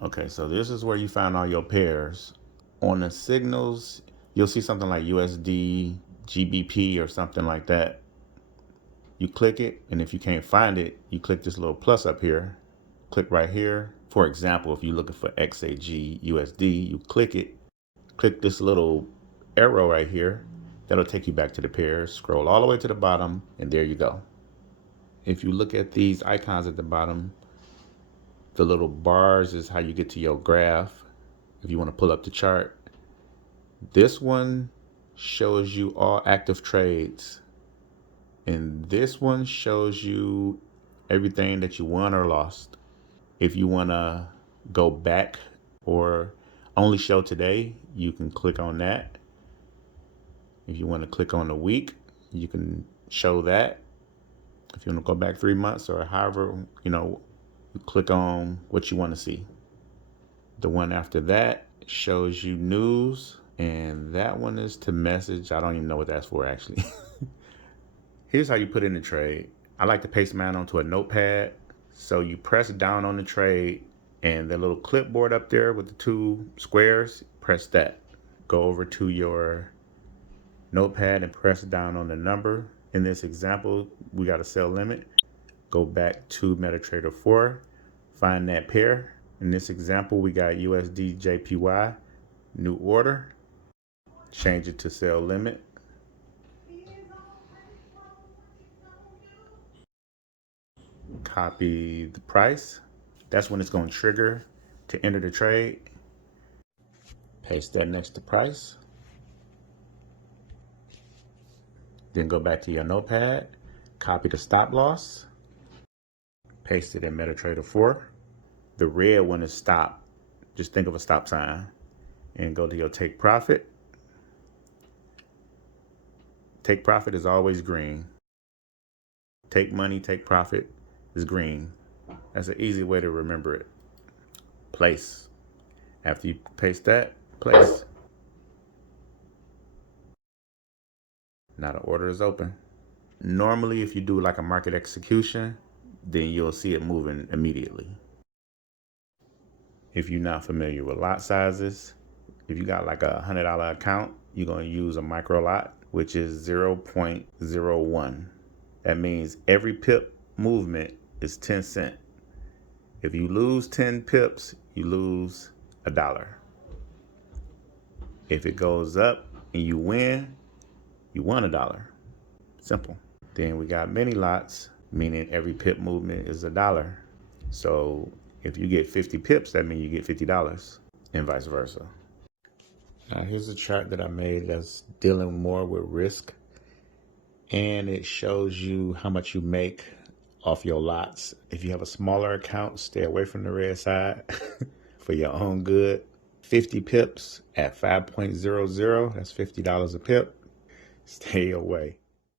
Okay, so this is where you find all your pairs. On the signals, you'll see something like USD, GBP, or something like that. You click it, and if you can't find it, you click this little plus up here. Click right here. For example, if you're looking for XAG USD, you click it. Click this little arrow right here. That'll take you back to the pairs. Scroll all the way to the bottom, and there you go. If you look at these icons at the bottom, the little bars is how you get to your graph. If you want to pull up the chart, this one shows you all active trades, and this one shows you everything that you won or lost. If you want to go back or only show today, you can click on that. If you want to click on the week, you can show that. If you want to go back 3 months or however, you click on what you want to see. The one after that shows you news, and that one is to message. I don't even know what that's for actually. Here's how you put in the trade. I like to paste mine onto a notepad. So you press down on the trade, and the little clipboard up there with the 2 squares, press that. Go over to your notepad and press down on the number. In this example, we got a sell limit. Go back to MetaTrader 4, find that pair. In this example, we got USD JPY, new order. Change it to sell limit. Copy the price. That's when it's going to trigger to enter the trade. Paste that next to price. Then go back to your notepad, copy the stop loss, paste it in MetaTrader 4. The red one is stop. Just think of a stop sign. And go to your take profit. Take profit is always green. Take money, take profit is green. That's an easy way to remember it. Place. After you paste that, place. Now the order is open. Normally, if you do like a market execution, then you'll see it moving immediately. If you're not familiar with lot sizes, if you got like a $100 account, you're going to use a micro lot, which is 0.01. That means every pip movement is 10 cents. If you lose 10 pips, you lose $1. If it goes up and you win, you won $1. Simple. Then we got mini lots, meaning every pip movement is $1. So if you get 50 pips, that means you get $50, and vice versa. Now here's a chart that I made that's dealing more with risk, and it shows you how much you make off your lots. If you have a smaller account, stay away from the red side for your own good. 50 pips at 5.00, that's $50 a pip. Stay away.